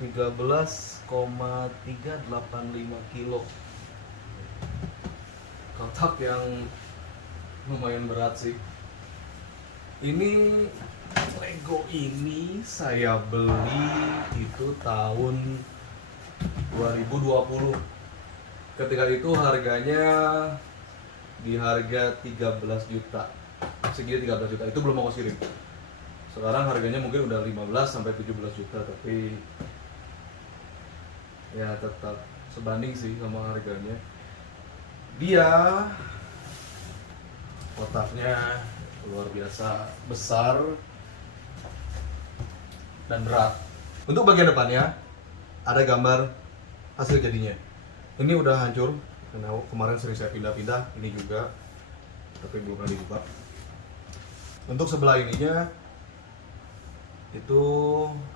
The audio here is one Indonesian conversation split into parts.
13,385 kilo. Kotak yang lumayan berat sih. Ini Lego ini saya beli itu tahun 2020. Ketika itu harganya di harga 13 juta. Segini 13 juta. Itu belum ongkos kirim. Sekarang harganya mungkin udah 15 sampai 17 juta, tapi ya tetap sebanding sih sama harganya. Dia kotaknya luar biasa besar dan berat. Untuk bagian depannya ada gambar hasil jadinya. Ini udah hancur karena kemarin sering saya pindah-pindah, ini juga, tapi belum pernah dibuka. Untuk sebelah ininya itu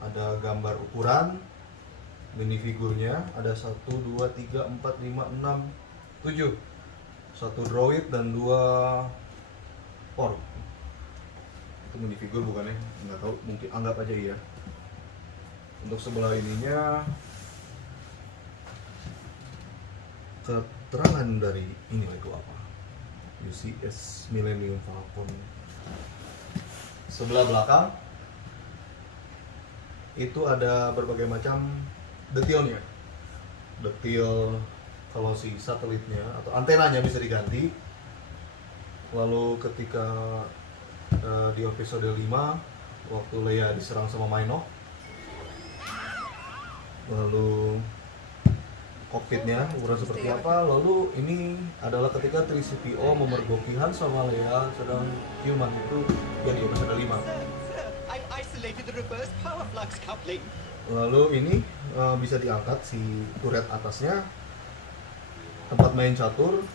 ada gambar ukuran minifigurnya, ada 1, 2, 3, 4, 5, 6, 7. 1 droid dan 2 orc. Itu minifigur bukan ya? Nggak tahu, mungkin anggap aja iya. Untuk sebelah ininya keterangan dari ini itu apa? UCS Millennium Falcon. Sebelah belakang itu ada berbagai macam detailnya. Detail kalau si satelitnya atau antenanya bisa diganti. Lalu ketika di episode 5 waktu Leia diserang sama Minok, lalu kokpitnya ukuran seperti apa. Lalu ini adalah ketika 3CPO memergoki Han sama Leia sedang ciuman, itu ya di episode 5. Lalu ini bisa diangkat si turret atasnya, tempat main catur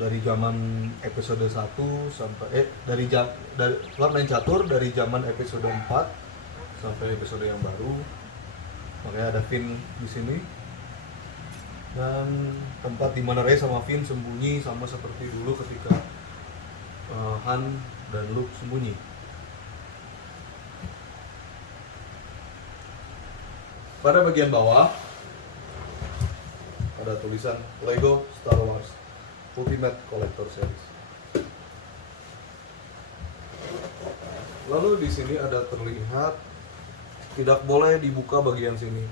dari zaman episode 1 sampai dari tempat main catur dari zaman episode 4 sampai episode yang baru. Makanya ada Finn di sini. Dan tempat di mana Rey sama Finn sembunyi sama seperti dulu ketika Han dan Luke sembunyi. Pada bagian bawah ada tulisan Lego Star Wars Ultimate Collector Series. Lalu di sini ada terlihat tidak boleh dibuka bagian sini.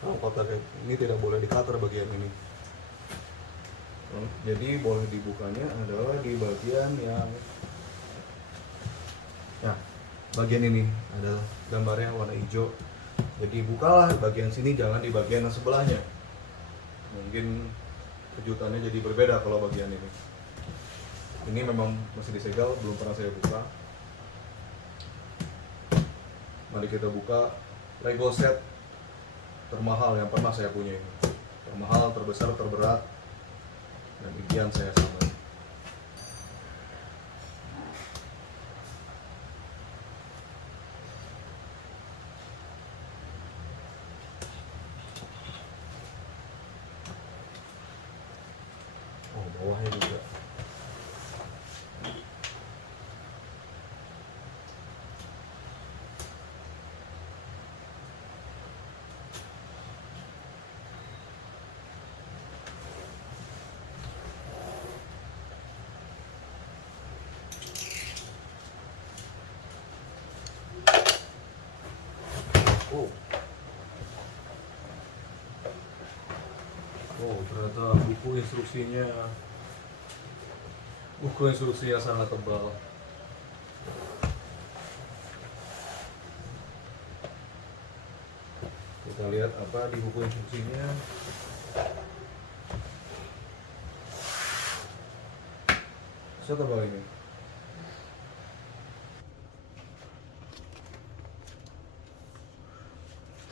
Nah, kotaknya ini tidak boleh di-cutter bagian ini. Jadi boleh dibukanya adalah di bagian yang bagian ini ada gambarnya warna hijau. Jadi bukalah bagian sini, jangan di bagian yang sebelahnya. Mungkin kejutannya jadi berbeda kalau bagian ini. Ini memang masih disegel, belum pernah saya buka. Mari kita buka Lego set termahal yang pernah saya punya ini. Termahal, terbesar, terberat, dan impian saya sama. Oh, bawahnya juga. Oh, ternyata buku instruksinya sangat tebal. Kita lihat apa di buku instruksinya. Setebal ini.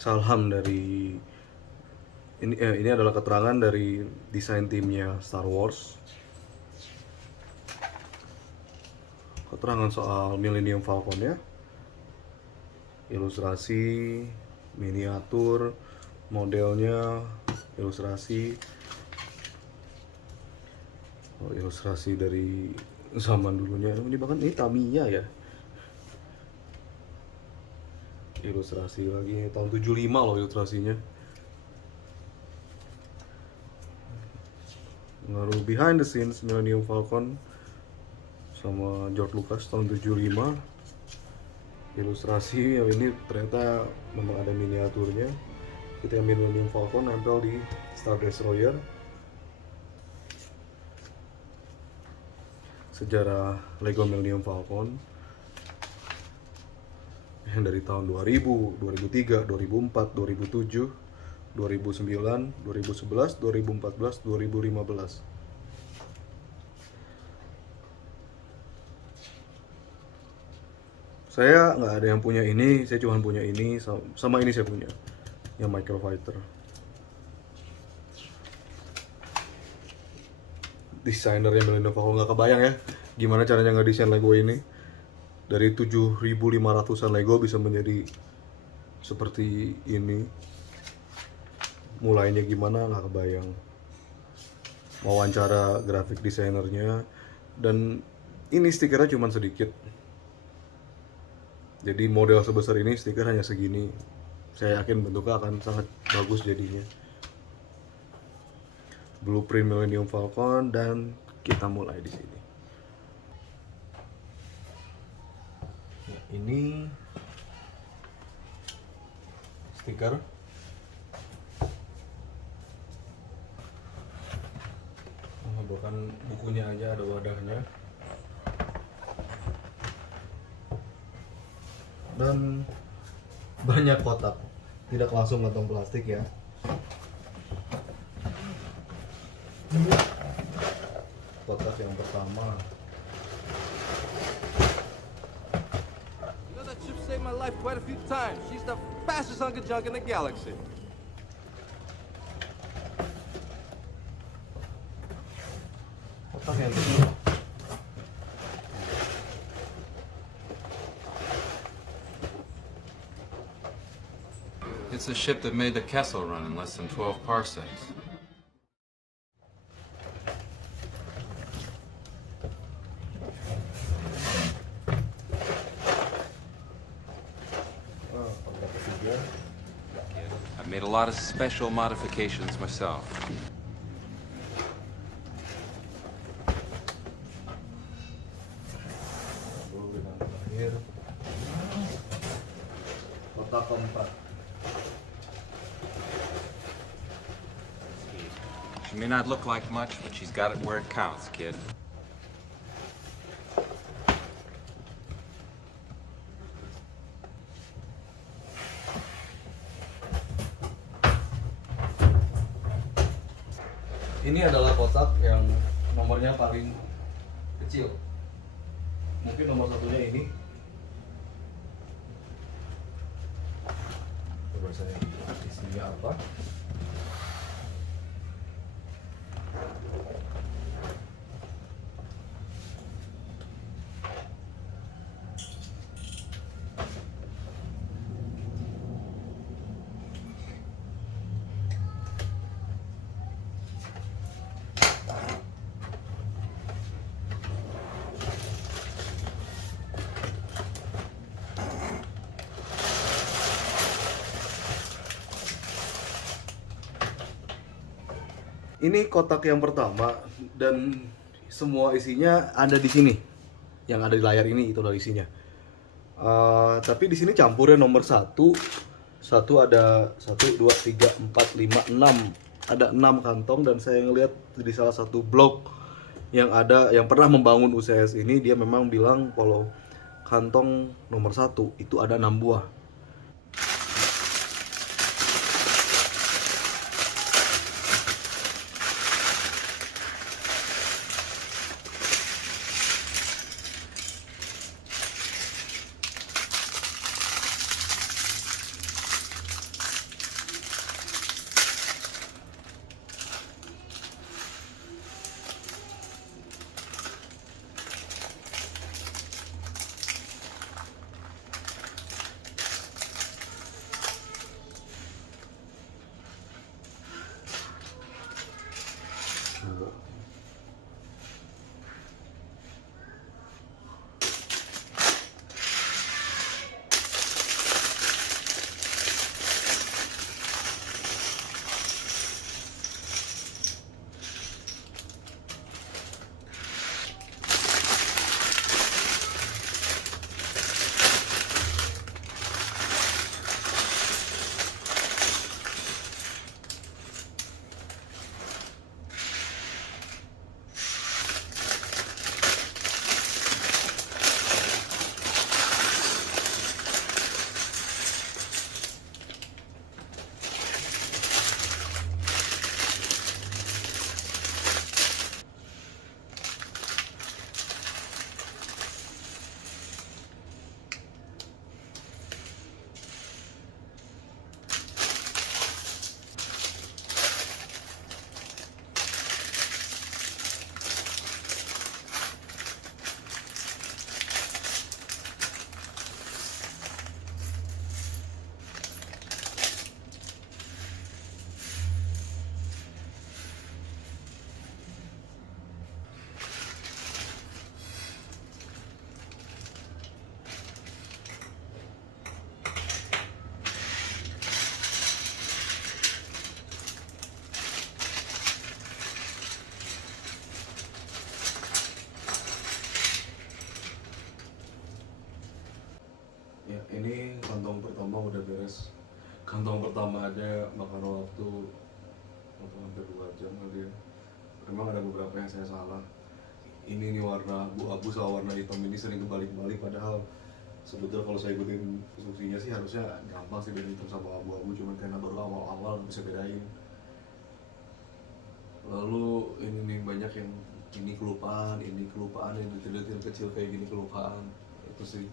Salam dari ini adalah keterangan dari desain timnya Star Wars. Keterangan soal Millennium Falcon ya. Ilustrasi, miniatur, modelnya, ilustrasi. Oh, ilustrasi dari zaman dulunya. Ini bahkan ini Tamiya ya. Ilustrasi lagi tahun 75 loh ilustrasinya. Lalu behind the scenes Millennium Falcon sama George Lucas tahun 75. Ilustrasi yang ini ternyata memang ada miniaturnya. Kita Millennium Falcon nempel di Star Destroyer. Sejarah Lego Millennium Falcon yang dari tahun 2000, 2003, 2004, 2007, 2009, 2011, 2014, 2015. Saya nggak ada yang punya ini, saya cuma punya ini, sama ini saya punya, yang Microfighter. Desainernya Millennium Falcon, nggak kebayang ya gimana caranya ngedesain Lego ini. Dari 7.500-an Lego bisa menjadi seperti ini. Mulainya gimana nggak kebayang. Wawancara grafik desainernya, dan ini stikernya cuma sedikit. Jadi model sebesar ini stiker hanya segini. Saya yakin bentuknya akan sangat bagus jadinya. Blueprint Millennium Falcon, dan kita mulai di sini. Nah, ini stiker. Bahkan bukunya aja ada wadahnya. Dan banyak kotak, tidak langsung kantong plastik ya. Kotak yang pertama. You know that ship saved my life quite a few times. She's the fastest hunk of junk in the galaxy. Kotak yang kedua. It's a ship that made the Kessel run in less than 12 parsecs. Kotak ketiga. I've made a lot of special modifications myself. Lalu yang terakhir. Kotak keempat. She may not look like much, but she's got it where it counts, kid. Ini adalah kotak yang nomornya paling kecil. Mungkin nomor satunya ini. Coba saya lihat isinya apa. Ini kotak yang pertama, dan semua isinya ada di sini. Yang ada di layar ini itu adalah isinya. Tapi di sini campurnya nomor satu ada 1, 2, 3, 4, 5, 6. Ada 6 kantong, dan saya ngelihat di salah satu blog yang pernah membangun UCS ini, dia memang bilang kalau kantong nomor 1 itu ada 6 buah. jam kali ya. Memang ada beberapa yang saya salah. Ini nih warna abu-abu sama warna hitam ini sering kebalik-balik, padahal sebetulnya kalau saya ikutin instruksinya sih harusnya gampang sih beda hitam sama abu-abu, cuman karena baru awal-awal bisa bedain. Lalu ini nih banyak yang ini kelupaan yang detail-detail kecil kayak gini kelupaan itu sih.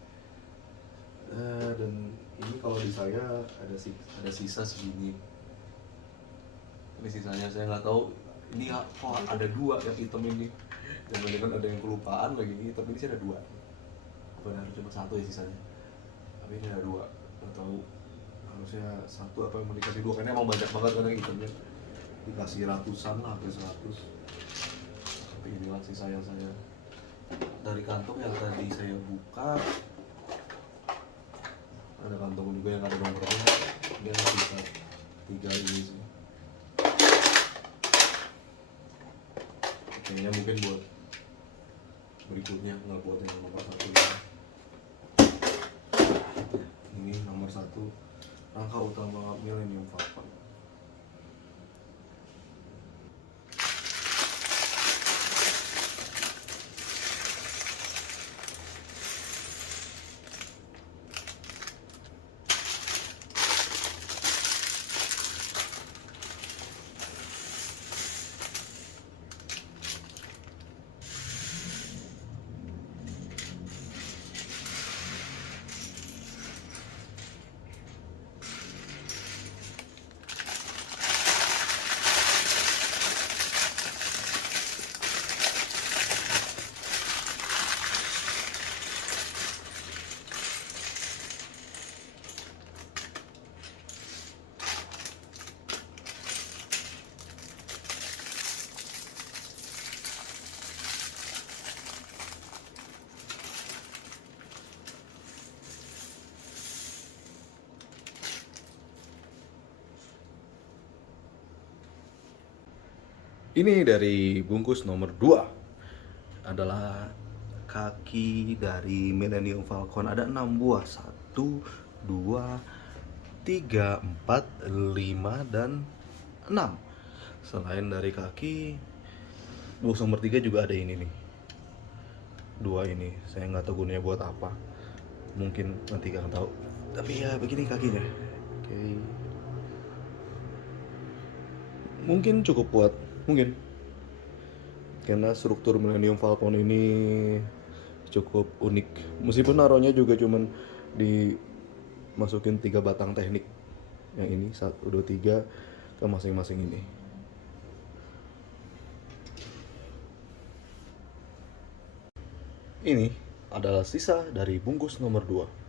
Dan ini kalau di saya ada sisa segini. Ini sisanya saya nggak tahu. Ini kok ada dua yang hitam ini. Jangan-jangan ada yang kelupaan lagi ini, tapi ini sih ada dua. Benar cuma satu ya sisanya. Tapi ini ada dua. Nggak tahu harusnya satu apa yang mau dikasih dua, karena emang banyak banget kan yang hitamnya. Dikasih ratusan lah, hampir 100. Tapi inilah sisa yang saya dari kantong yang tadi saya buka. Ada kantong juga yang ada nomornya. Dia sisa 3 ini sih. Kayaknya mungkin buat berikutnya, nggak buat yang nomor 1 ini. Ini nomor 1 rangka utama Millennium Falcon. Ini dari bungkus nomor 2 adalah kaki dari Millennium Falcon. Ada 6 buah, 1, 2, 3, 4, 5, dan 6. Selain dari kaki, bungkus nomor 3 juga ada ini nih. 2 ini, saya nggak tahu gunanya buat apa. Mungkin nanti kalian tahu. Tapi ya begini kakinya. Oke. Mungkin cukup buat karena struktur Millennium Falcon ini cukup unik, meskipun naruhnya juga cuman dimasukin 3 batang teknik yang ini 1, 2, 3 ke masing-masing ini. Ini adalah sisa dari bungkus nomor 2.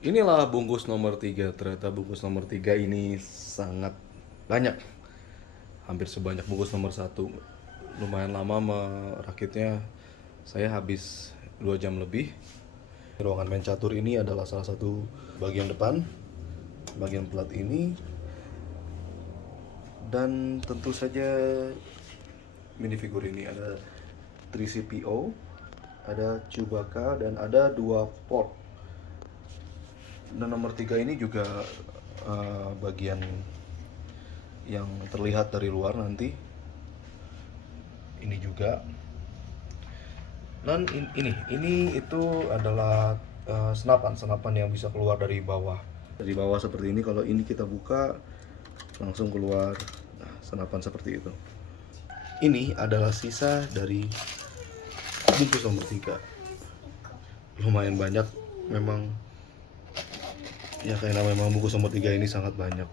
Inilah bungkus nomor 3. Ternyata bungkus nomor 3 ini sangat banyak. Hampir sebanyak bungkus nomor 1. Lumayan lama merakitnya. Saya habis 2 jam lebih. Ruangan main catur ini adalah salah satu bagian depan. Bagian plat ini. Dan tentu saja minifigur ini ada 3CPO, ada Chewbacca, dan ada 2 port. Dan nomor 3 ini juga bagian yang terlihat dari luar nanti. Ini juga. Dan ini itu adalah senapan yang bisa keluar dari bawah. Dari bawah seperti ini, kalau ini kita buka langsung keluar senapan seperti itu. Ini adalah sisa dari bungkus nomor 3. Lumayan banyak memang. Ya karena memang bungkus nomor 3 ini sangat banyak.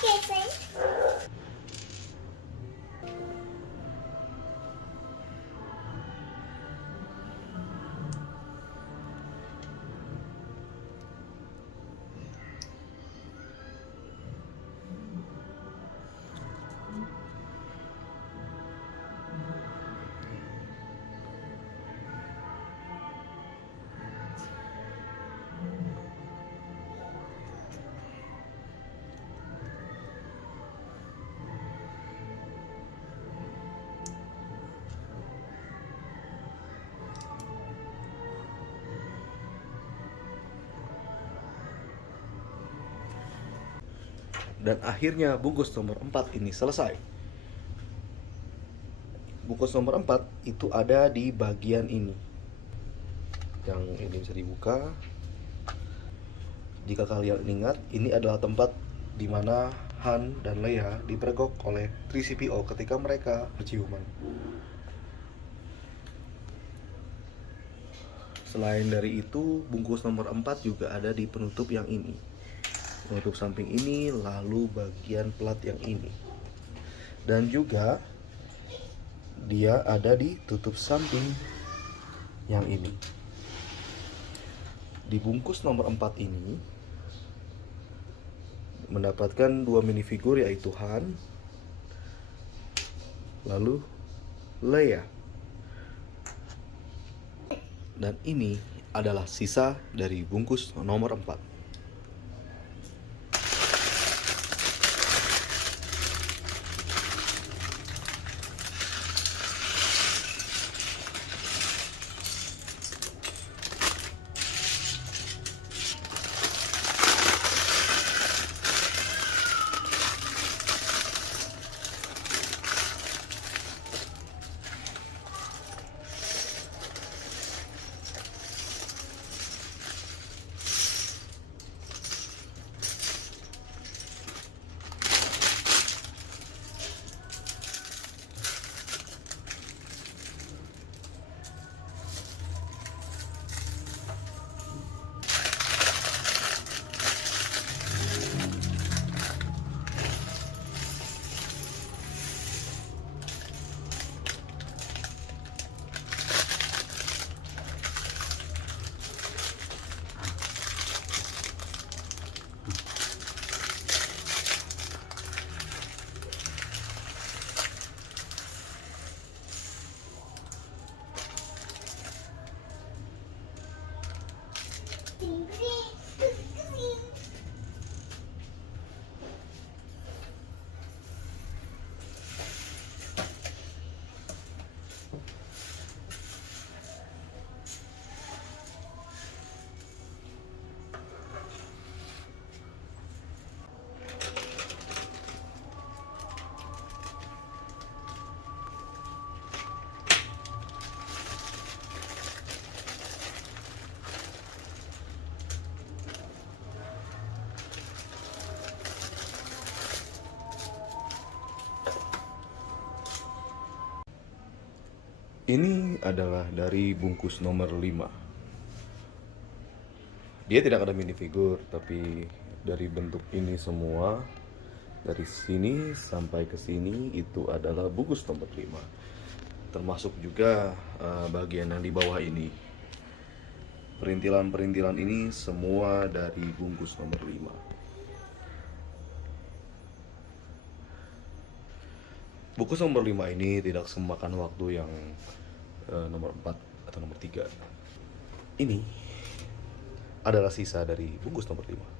Okay, Frank. Dan akhirnya bungkus nomor 4 ini selesai. Bungkus nomor 4 itu ada di bagian ini. Yang ini bisa dibuka. Jika kalian ingat, ini adalah tempat di mana Han dan Leia dipergok oleh 3CPO ketika mereka berciuman. Selain dari itu, bungkus nomor 4 juga ada di penutup yang ini. Penutup samping ini, lalu bagian plat yang ini. Dan juga dia ada di tutup samping yang ini. Di bungkus nomor 4 ini mendapatkan 2 minifigur, yaitu Han lalu Leia. Dan ini adalah sisa dari bungkus nomor 4. Ini adalah dari bungkus nomor 5. Dia tidak ada minifigure, tapi dari bentuk ini semua, dari sini sampai ke sini itu adalah bungkus nomor 5. Termasuk juga bagian yang di bawah ini. Perintilan-perintilan ini semua dari bungkus nomor 5. Bungkus nomor 5 ini tidak semakan waktu yang nomor 4 atau nomor 3. Ini adalah sisa dari bungkus nomor 5.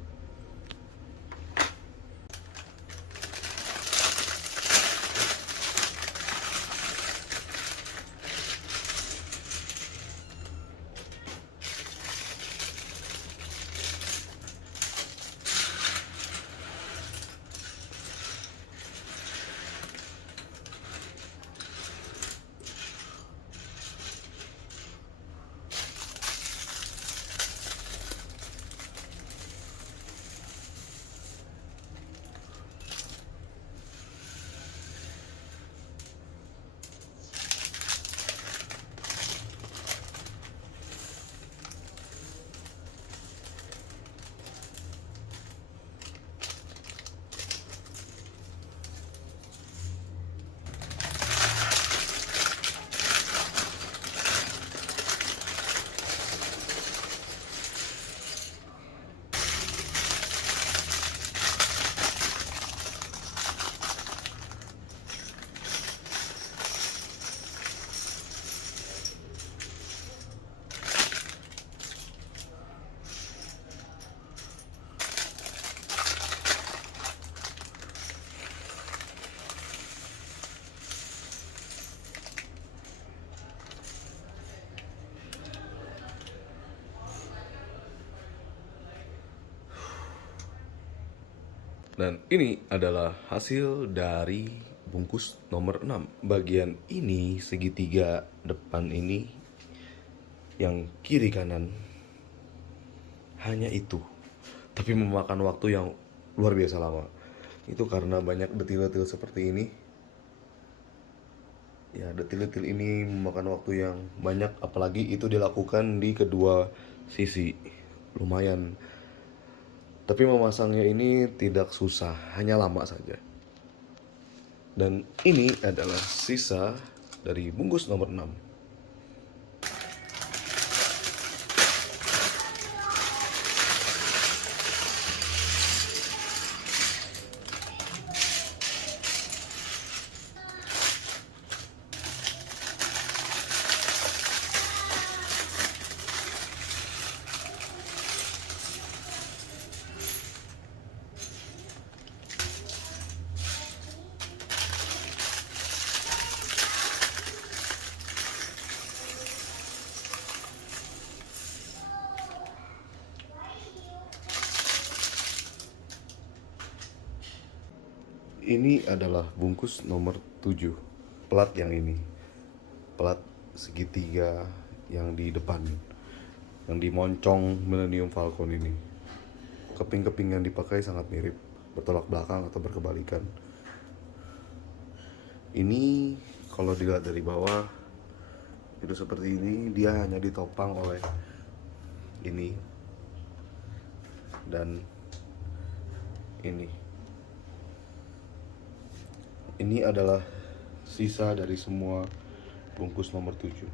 Dan ini adalah hasil dari bungkus nomor 6. Bagian ini segitiga depan ini, yang kiri kanan, hanya itu. Tapi memakan waktu yang luar biasa lama. Itu karena banyak detil-detil seperti ini. Ya, detil-detil ini memakan waktu yang banyak, apalagi itu dilakukan di kedua sisi. Lumayan. Tapi memasangnya ini tidak susah, hanya lama saja. Dan ini adalah sisa dari bungkus nomor 6. Ini adalah bungkus nomor 7. Plat yang ini. Plat segitiga yang di depan. Yang di moncong Millennium Falcon ini. Keping-keping yang dipakai sangat mirip, bertolak belakang atau berkebalikan. Ini kalau dilihat dari bawah itu seperti ini, dia hanya ditopang oleh ini dan ini. Ini adalah sisa dari semua bungkus nomor 7.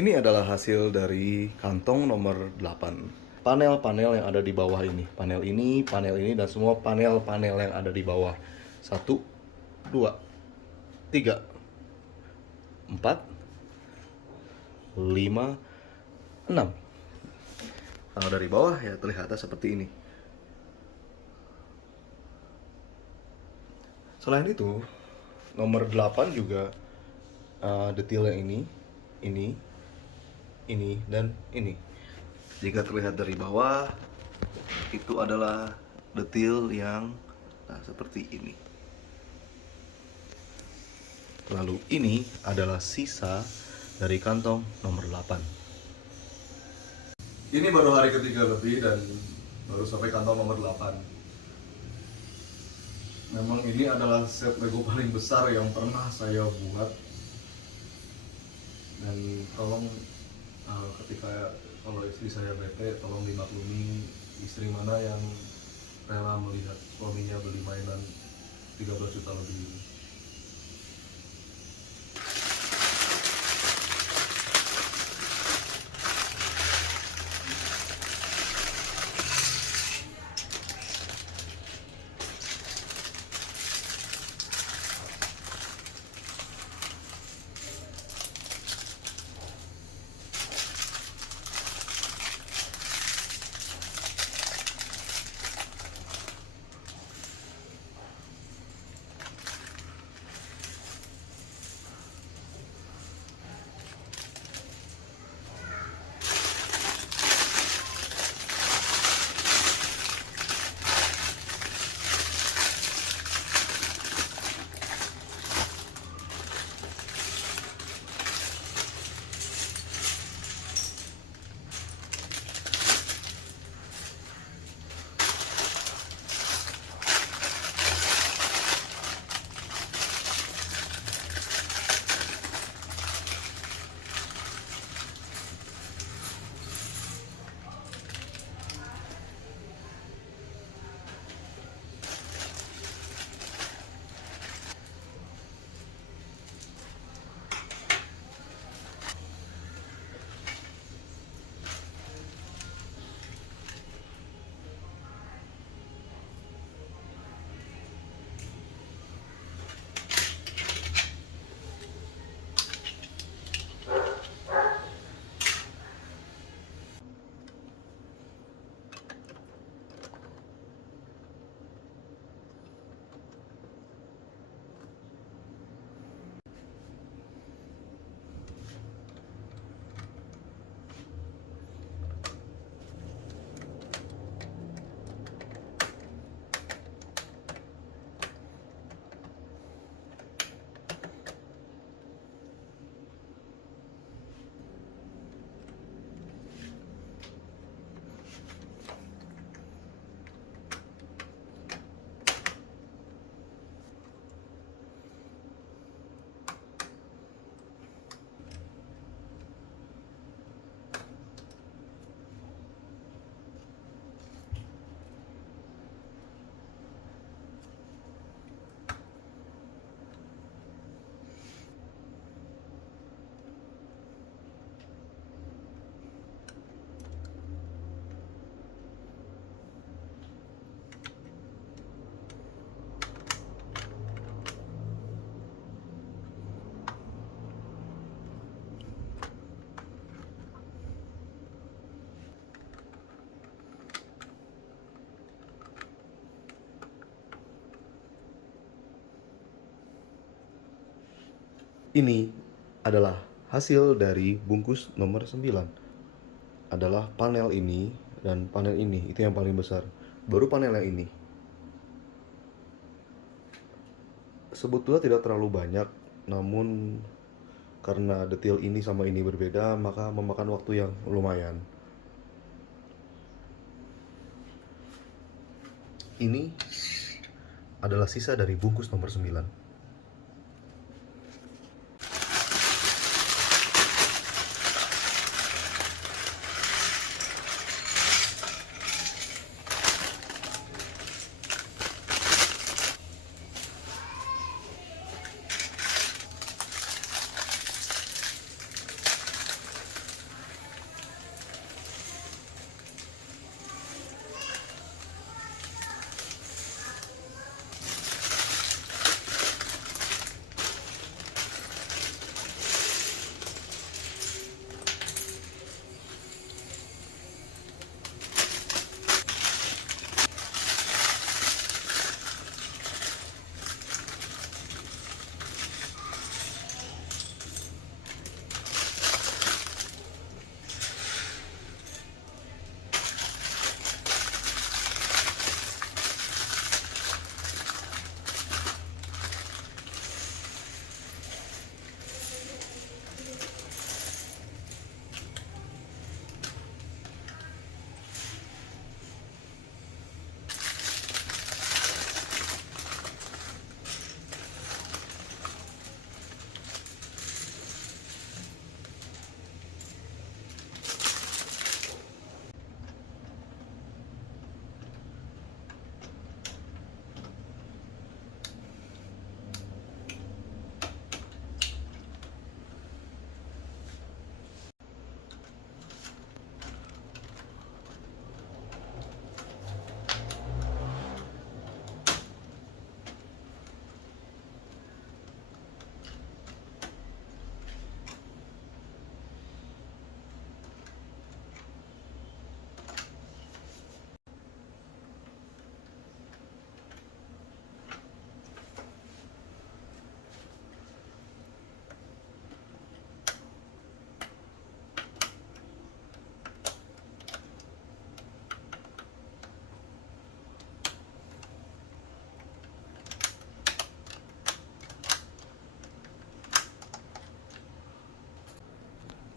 Ini adalah hasil dari kantong nomor 8. Panel-panel yang ada di bawah ini. Panel ini, dan semua panel-panel yang ada di bawah. 1, 2, 3, 4, 5, 6. Kalau dari bawah ya terlihatnya seperti ini. Selain itu, nomor 8 juga detailnya ini, dan ini. Jika terlihat dari bawah, itu adalah detail yang seperti ini. Lalu ini adalah sisa dari kantong nomor 8. Ini baru hari ketiga lebih dan baru sampai kantong nomor 8. Memang ini adalah set Lego paling besar yang pernah saya buat. Dan tolong ketika kalau istri saya bete, tolong dimaklumi istri mana yang rela melihat suaminya beli mainan 13 juta lebih ini. Ini adalah hasil dari bungkus nomor 9. Adalah panel ini dan panel ini, itu yang paling besar. Baru panel yang ini. Sebetulnya tidak terlalu banyak, namun karena detail ini sama ini berbeda, maka memakan waktu yang lumayan. Ini adalah sisa dari bungkus nomor 9.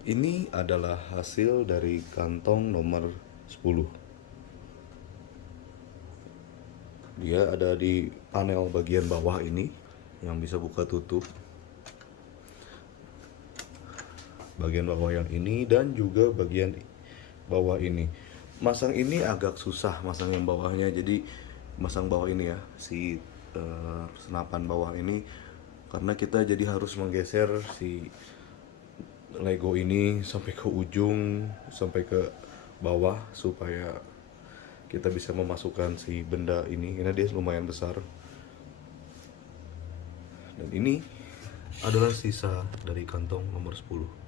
Ini adalah hasil dari kantong nomor 10. Dia ada di panel bagian bawah ini yang bisa buka tutup. Bagian bawah yang ini dan juga bagian bawah ini. Masang ini agak susah, masang yang bawahnya. Jadi masang bawah ini ya, si senapan bawah ini, karena kita jadi harus menggeser si Lego ini sampai ke ujung, sampai ke bawah supaya kita bisa memasukkan si benda ini. Karena dia lumayan besar. Dan ini adalah sisa dari kantong nomor 10.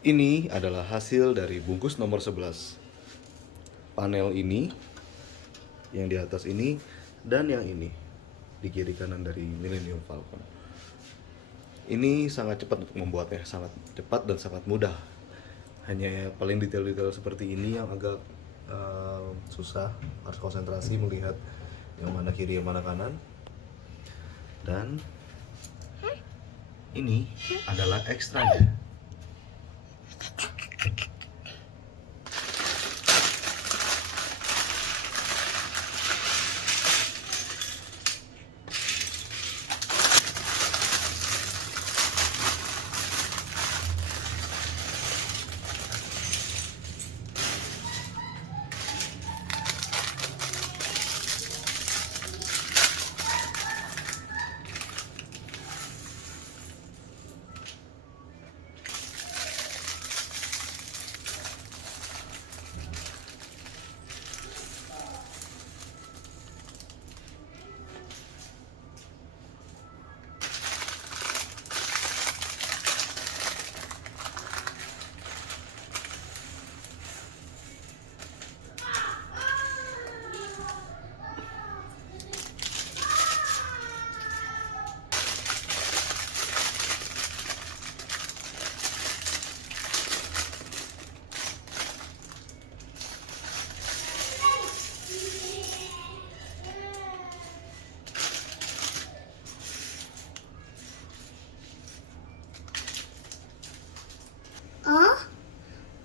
Ini adalah hasil dari bungkus nomor 11. Panel ini, yang di atas ini, dan yang ini di kiri kanan dari Millennium Falcon. Ini sangat cepat untuk membuatnya, sangat cepat dan sangat mudah. Hanya paling detail-detail seperti ini yang agak susah, harus konsentrasi melihat yang mana kiri, yang mana kanan. Dan ini adalah ekstranya. Oh,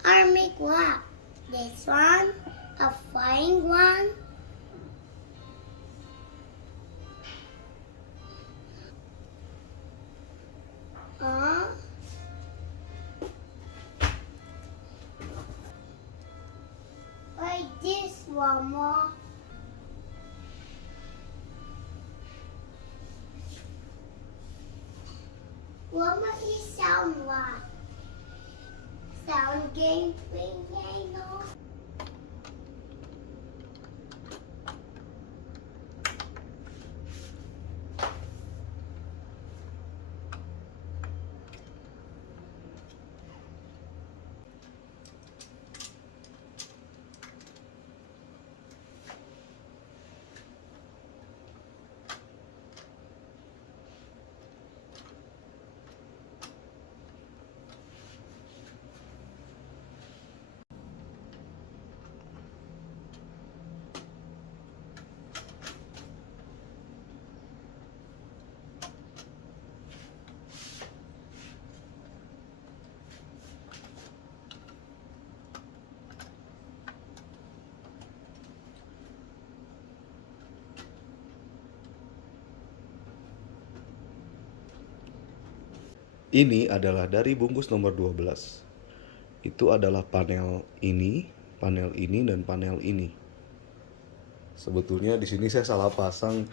I'll make what? This one? A flying one? Like this one more. What must it sound like? Sound game piano. Ini adalah dari bungkus nomor 12. Itu adalah panel ini, dan panel ini. Sebetulnya di sini saya salah pasang.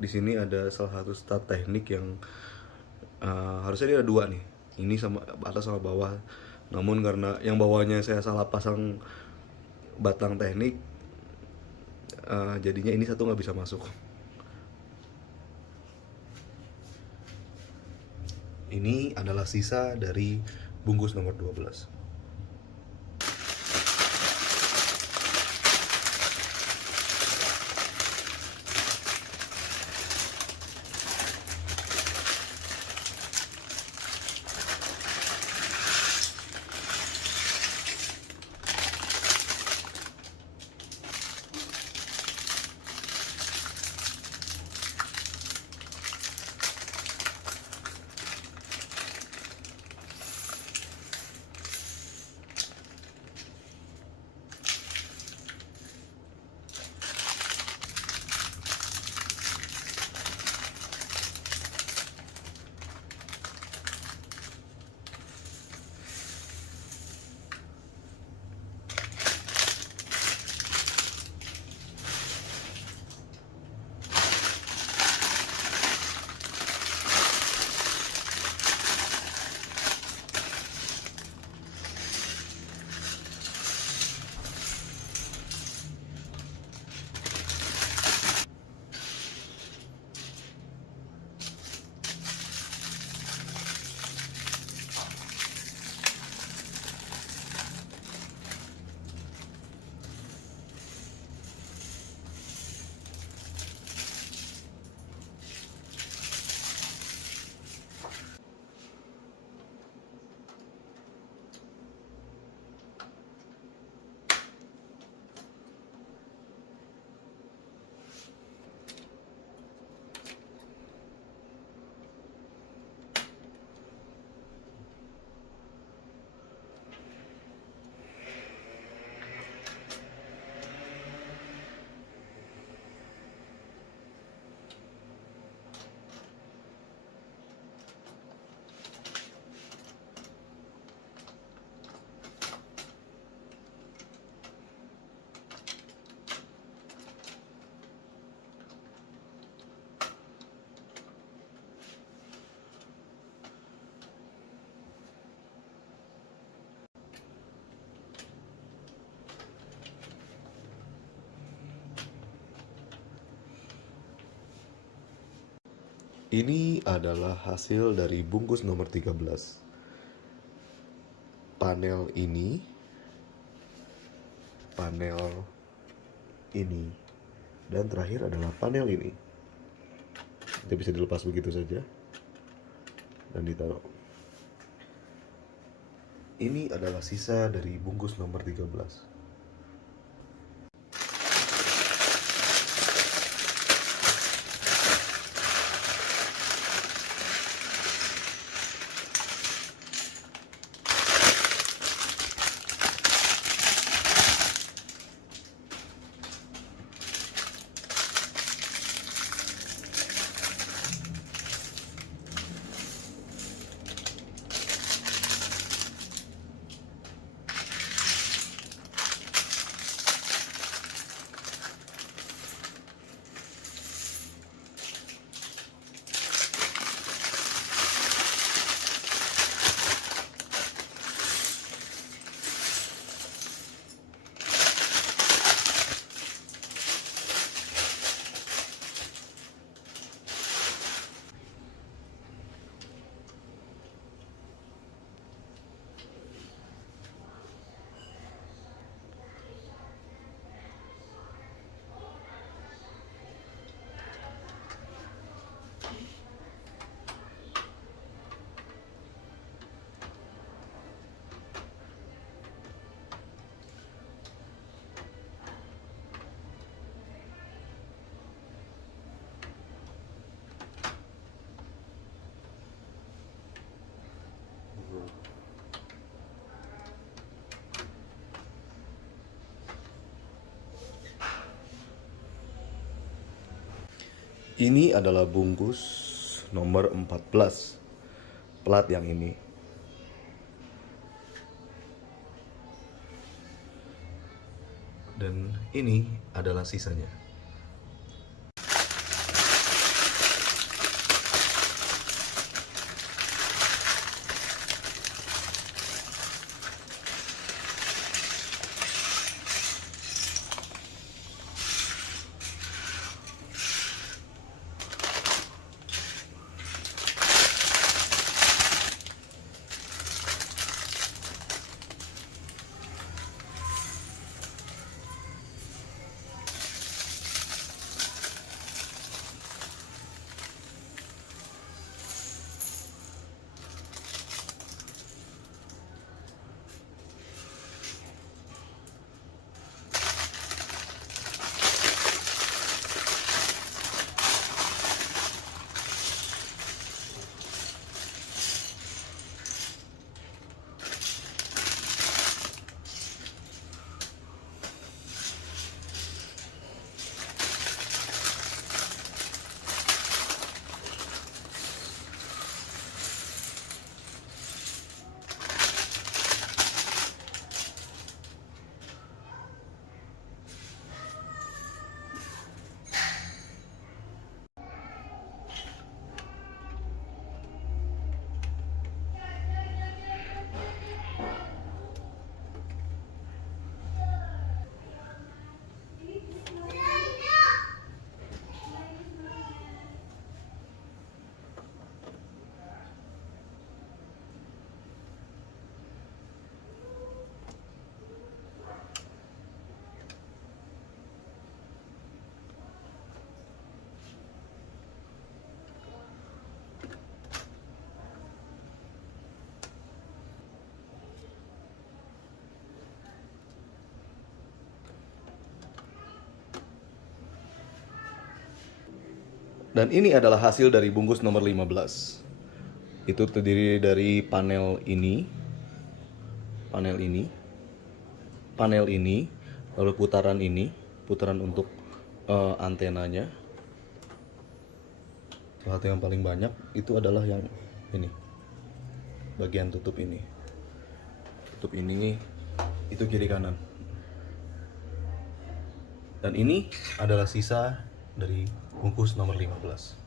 Di sini ada salah satu start teknik yang harusnya ini ada dua nih. Ini sama atas sama bawah. Namun karena yang bawahnya saya salah pasang batang teknik, jadinya ini satu nggak bisa masuk. Ini adalah sisa dari bungkus nomor 12. Ini adalah hasil dari bungkus nomor 13. Panel ini, dan terakhir adalah panel ini. Dia bisa dilepas begitu saja dan ditaruh. Ini adalah sisa dari bungkus nomor 13. Ini adalah bungkus nomor 14. plat yang ini. Dan ini adalah sisanya. Dan ini adalah hasil dari bungkus nomor 15. Itu terdiri dari panel ini, lalu putaran ini, putaran untuk antenanya. Salah satu yang paling banyak itu adalah yang ini, bagian tutup ini. Tutup ini, itu kiri kanan. Dan ini adalah sisa dari bungkus nomor 15.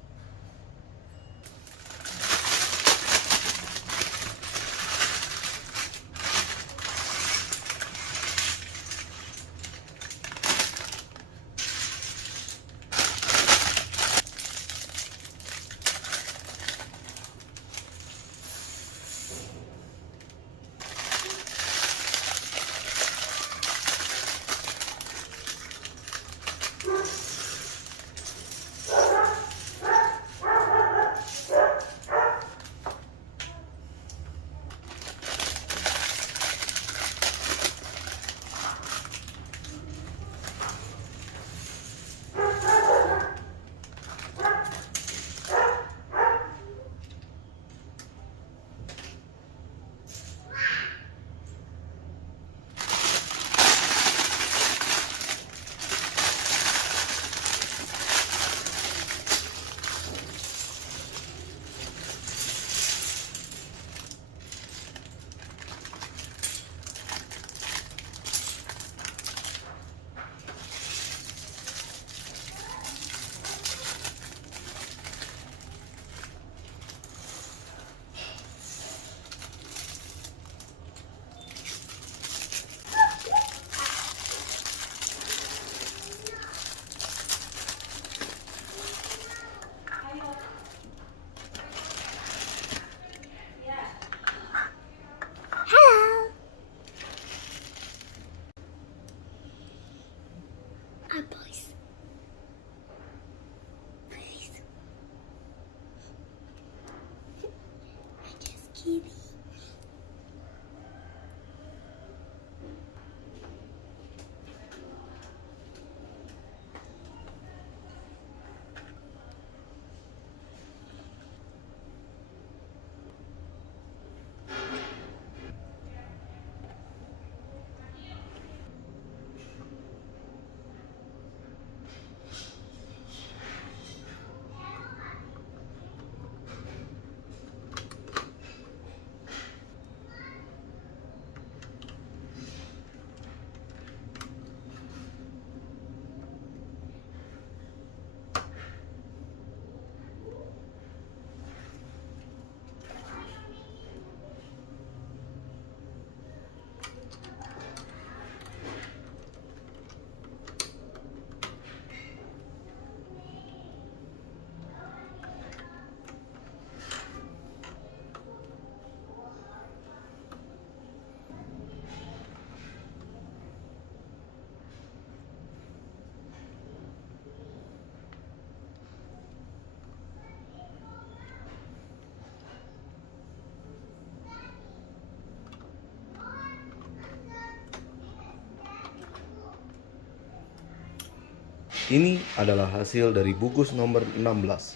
Ini adalah hasil dari bungkus nomor 16.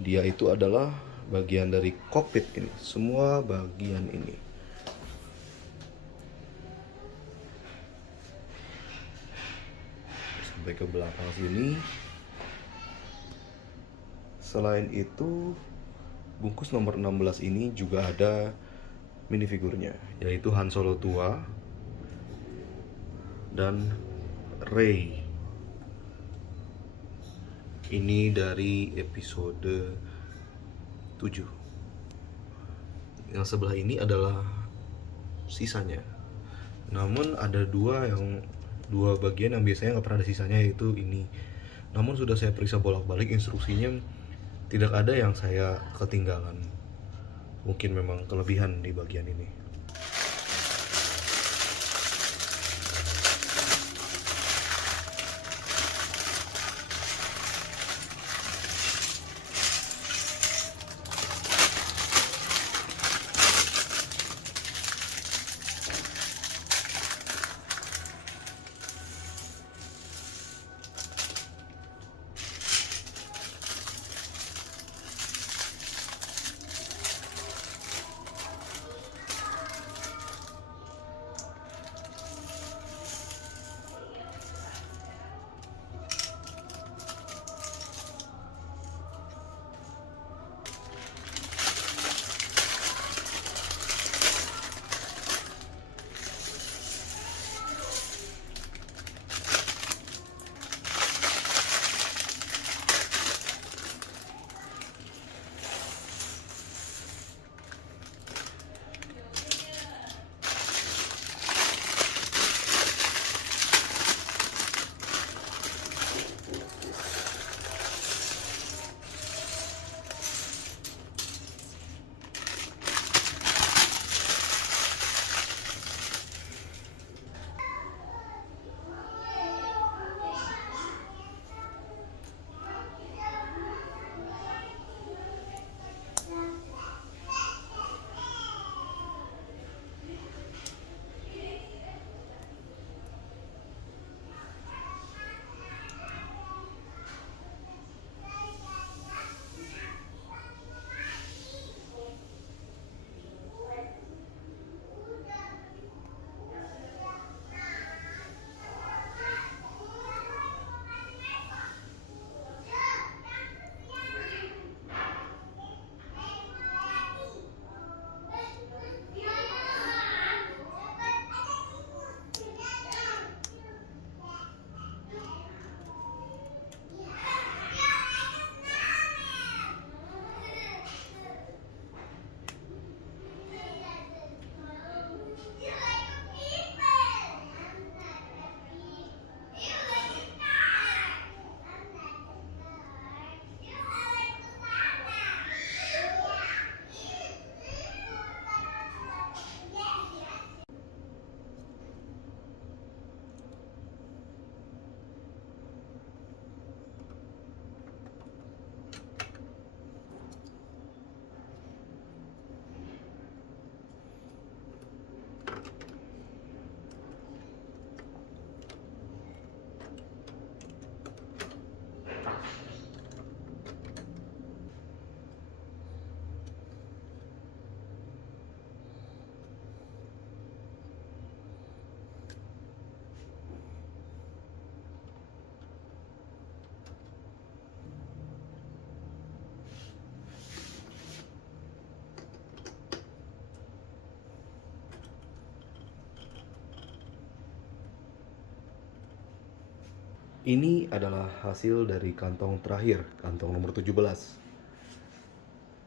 Dia itu adalah bagian dari kokpit ini, semua bagian ini. Sampai ke belakang sini. Selain itu, bungkus nomor 16 ini juga ada minifigurnya, yaitu Han Solo tua dan Rey. Ini dari episode 7. Yang sebelah ini adalah sisanya. Namun ada dua bagian yang biasanya nggak pernah ada sisanya, yaitu ini. Namun sudah saya periksa bolak-balik instruksinya, tidak ada yang saya ketinggalan. Mungkin memang kelebihan di bagian ini. Ini adalah hasil dari kantong terakhir, kantong nomor 17.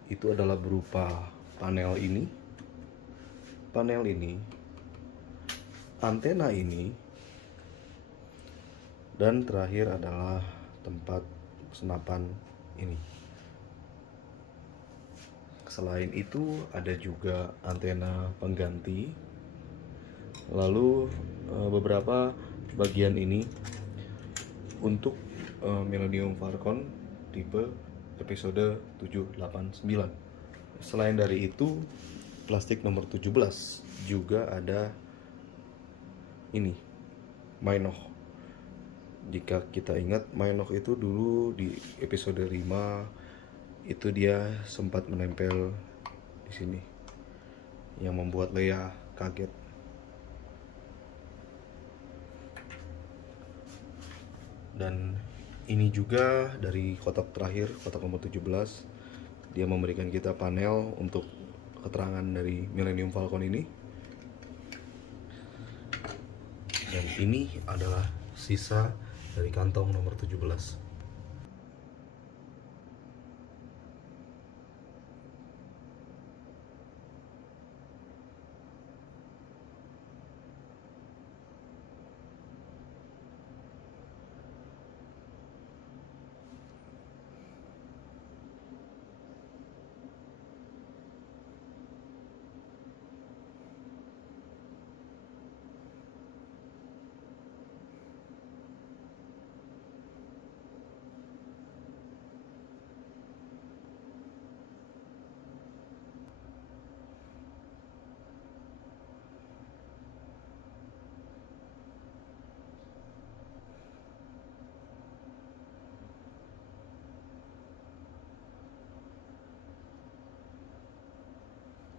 Itu adalah berupa panel ini, antena ini, dan terakhir adalah tempat senapan ini. Selain itu ada juga antena pengganti, lalu beberapa bagian ini untuk Millennium Falcon tipe episode 789. Selain dari itu, plastik nomor 17 juga ada ini, Minoh. Jika kita ingat, Maenok itu dulu di episode 5 itu dia sempat menempel di sini yang membuat Leia kaget. Dan ini juga dari kotak terakhir, kotak nomor 17, dia memberikan kita panel untuk keterangan dari Millennium Falcon ini. Dan ini adalah sisa dari kantong nomor 17.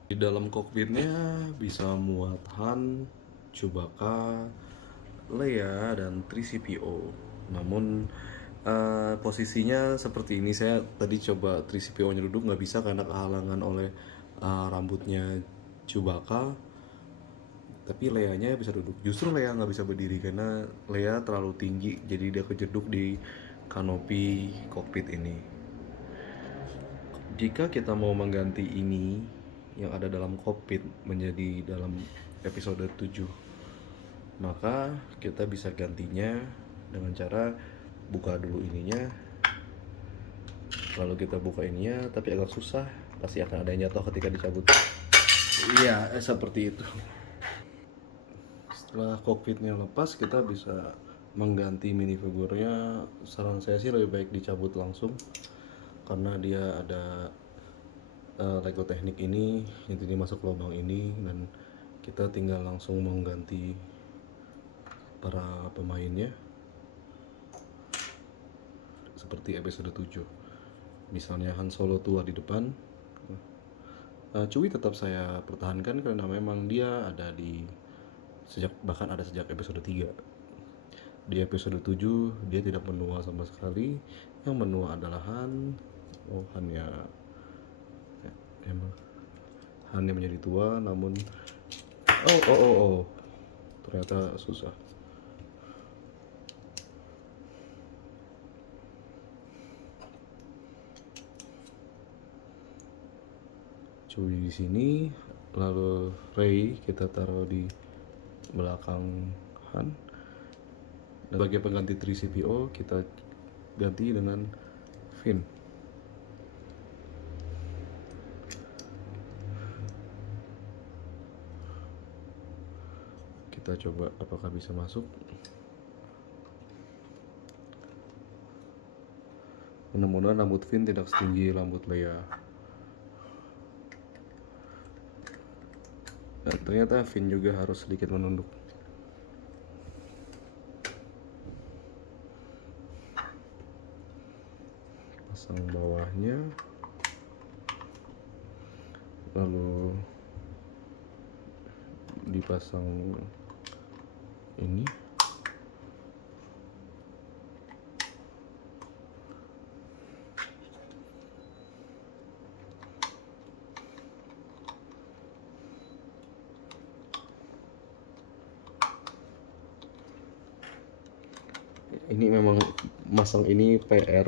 Di dalam kokpitnya bisa muat Han, Chewbacca, Leia, dan 3CPO. Namun posisinya seperti ini. Saya tadi coba 3CPO-nya duduk, nggak bisa karena kehalangan oleh rambutnya Chewbacca. Tapi Leia-nya bisa duduk. Justru Leia nggak bisa berdiri karena Leia terlalu tinggi, jadi dia kejeduk di kanopi kokpit ini. Jika kita mau mengganti ini yang ada dalam kokpit menjadi dalam episode 7, maka kita bisa gantinya dengan cara buka dulu ininya, lalu kita buka ininya, tapi agak susah, pasti akan ada yang jatuh ketika dicabut. Iya, seperti itu. Setelah kokpitnya lepas, kita bisa mengganti minifigurnya. Saran saya sih lebih baik dicabut langsung, karena dia ada Lego teknik ini, intinya masuk lubang ini, dan kita tinggal langsung mengganti para pemainnya seperti episode 7. Misalnya Han Solo tua di depan, Chewie tetap saya pertahankan karena memang dia ada di bahkan ada sejak episode 3. Di episode 7 dia tidak menua sama sekali. Yang menua adalah Han. Han yang menjadi tua, namun ternyata susah. Chewie di sini, lalu Rey kita taruh di belakang Han. Dan sebagai pengganti 3CPO kita ganti dengan Finn. Kita coba apakah bisa masuk. Mudah-mudahan rambut Finn tidak setinggi rambut Leia. Dan ternyata Finn juga harus sedikit menunduk. Pasang bawahnya, lalu dipasang ini. Ini memang masang ini PR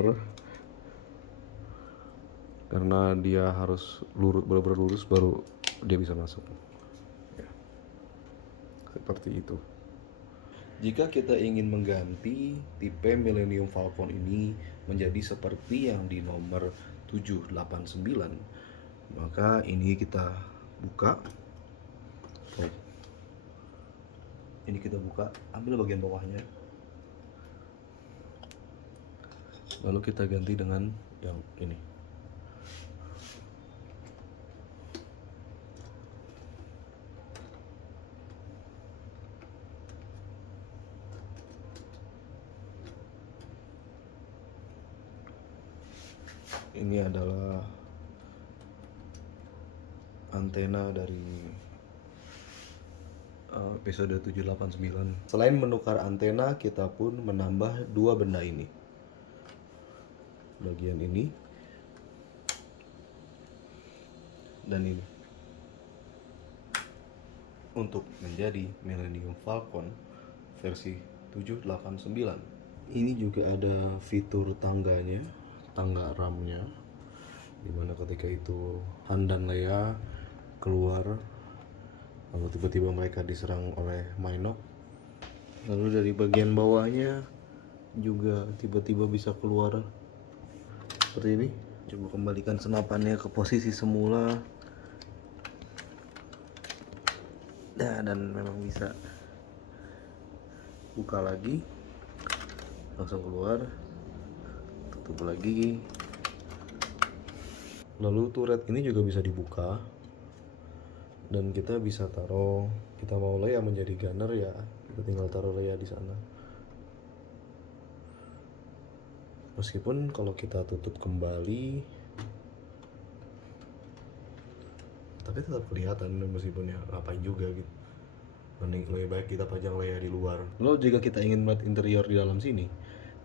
karena dia harus benar-benar lurus baru dia bisa masuk ya. Seperti itu. Jika kita ingin mengganti tipe Millennium Falcon ini menjadi seperti yang di nomor 789, maka ini kita buka. Ini kita buka, ambil bagian bawahnya, lalu kita ganti dengan yang ini. Ini adalah antena dari episode 789. Selain menukar antena, kita pun menambah dua benda ini. Bagian ini dan ini untuk menjadi Millennium Falcon versi 789. Ini juga ada fitur tangganya, tangga RAM-nya, dimana ketika itu Han dan Leia keluar, lalu tiba-tiba mereka diserang oleh Minok, lalu dari bagian bawahnya juga tiba-tiba bisa keluar seperti ini. Coba kembalikan senapannya ke posisi semula. Nah, dan memang bisa buka lagi, langsung keluar, tutup lagi. Lalu turret ini juga bisa dibuka dan kita bisa taruh, kita mau Leia menjadi gunner ya, kita tinggal taruh Leia di sana. Meskipun kalau kita tutup kembali, tapi tetap kelihatan meskipun ya ngapain juga gitu. Mending lebih baik kita pajang Leia di luar. Lalu jika kita ingin melihat interior di dalam sini,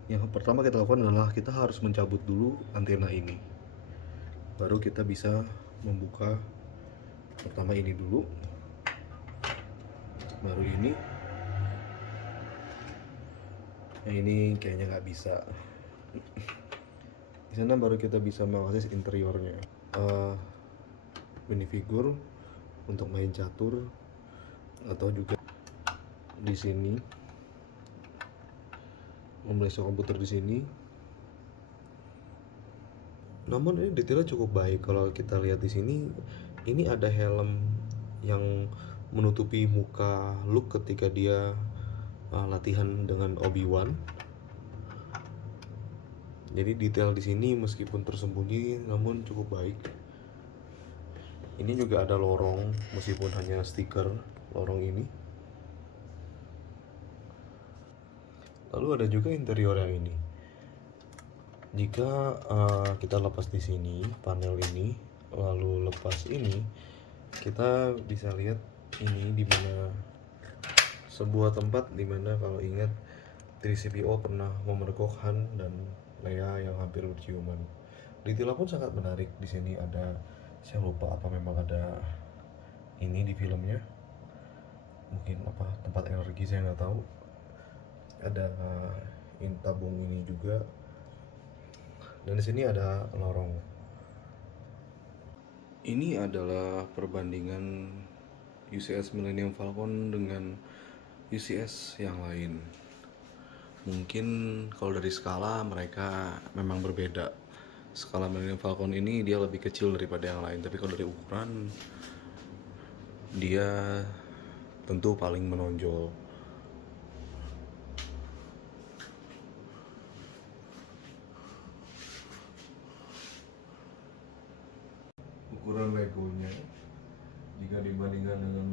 yang pertama kita lakukan adalah kita harus mencabut dulu antena ini. Baru kita bisa membuka pertama ini dulu, baru ini. Yang ini kayaknya nggak bisa. Di sana baru kita bisa mengakses interiornya. Minifigure untuk main catur, atau juga di sini memiliki komputer di sini. Namun ini detailnya cukup baik. Kalau kita lihat di sini, ini ada helm yang menutupi muka Luke ketika dia latihan dengan Obi-Wan. Jadi detail di sini meskipun tersembunyi, namun cukup baik. Ini juga ada lorong, meskipun hanya stiker lorong ini. Lalu ada juga interior yang ini. Jika kita lepas di sini panel ini, lalu lepas ini, kita bisa lihat ini dimana sebuah tempat dimana kalau ingat 3CPO pernah memergoki Han dan Leia yang hampir berciuman. Detailnya pun sangat menarik. Di sini ada, saya lupa apa memang ada ini di filmnya, mungkin apa tempat energi, saya nggak tahu. Ada tabung ini juga, dan di sini ada lorong. Ini adalah perbandingan UCS Millennium Falcon dengan UCS yang lain. Mungkin kalau dari skala mereka memang berbeda. Skala Millennium Falcon ini dia lebih kecil daripada yang lain, tapi kalau dari ukuran dia tentu paling menonjol. Ukuran legonya jika dibandingkan dengan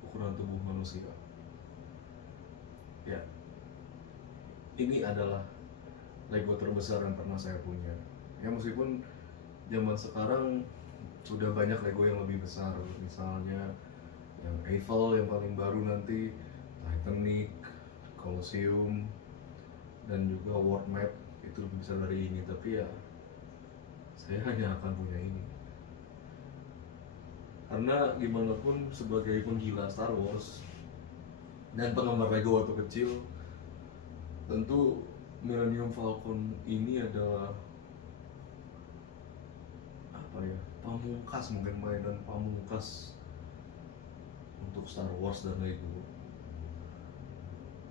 ukuran tubuh manusia, ya, ini adalah Lego terbesar yang pernah saya punya. Ya meskipun zaman sekarang sudah banyak Lego yang lebih besar, misalnya yang Eiffel yang paling baru nanti, Titanic, Colosseum, dan juga World Map itu lebih besar dari ini. Tapi ya saya hanya akan punya ini, karena gimana pun sebagai penggila Star Wars dan penggemar Lego waktu kecil, tentu Millennium Falcon ini adalah apa ya, pamungkas, mungkin mainan pamungkas untuk Star Wars dan Lego.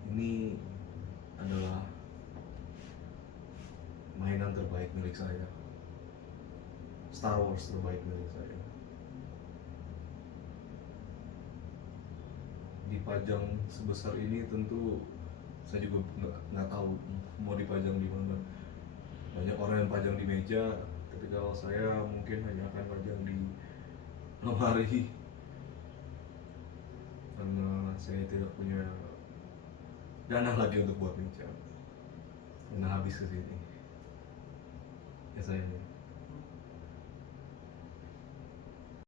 Ini adalah mainan terbaik milik saya, Star Wars terbaik milik saya. Dipajang sebesar ini tentu saya juga nggak tahu mau dipajang di mana. Banyak orang yang pajang di meja, tapi kalau saya mungkin hanya akan pajang di lemari, karena saya tidak punya dana lagi untuk buat meja, karena habis ke sini. Ya saya.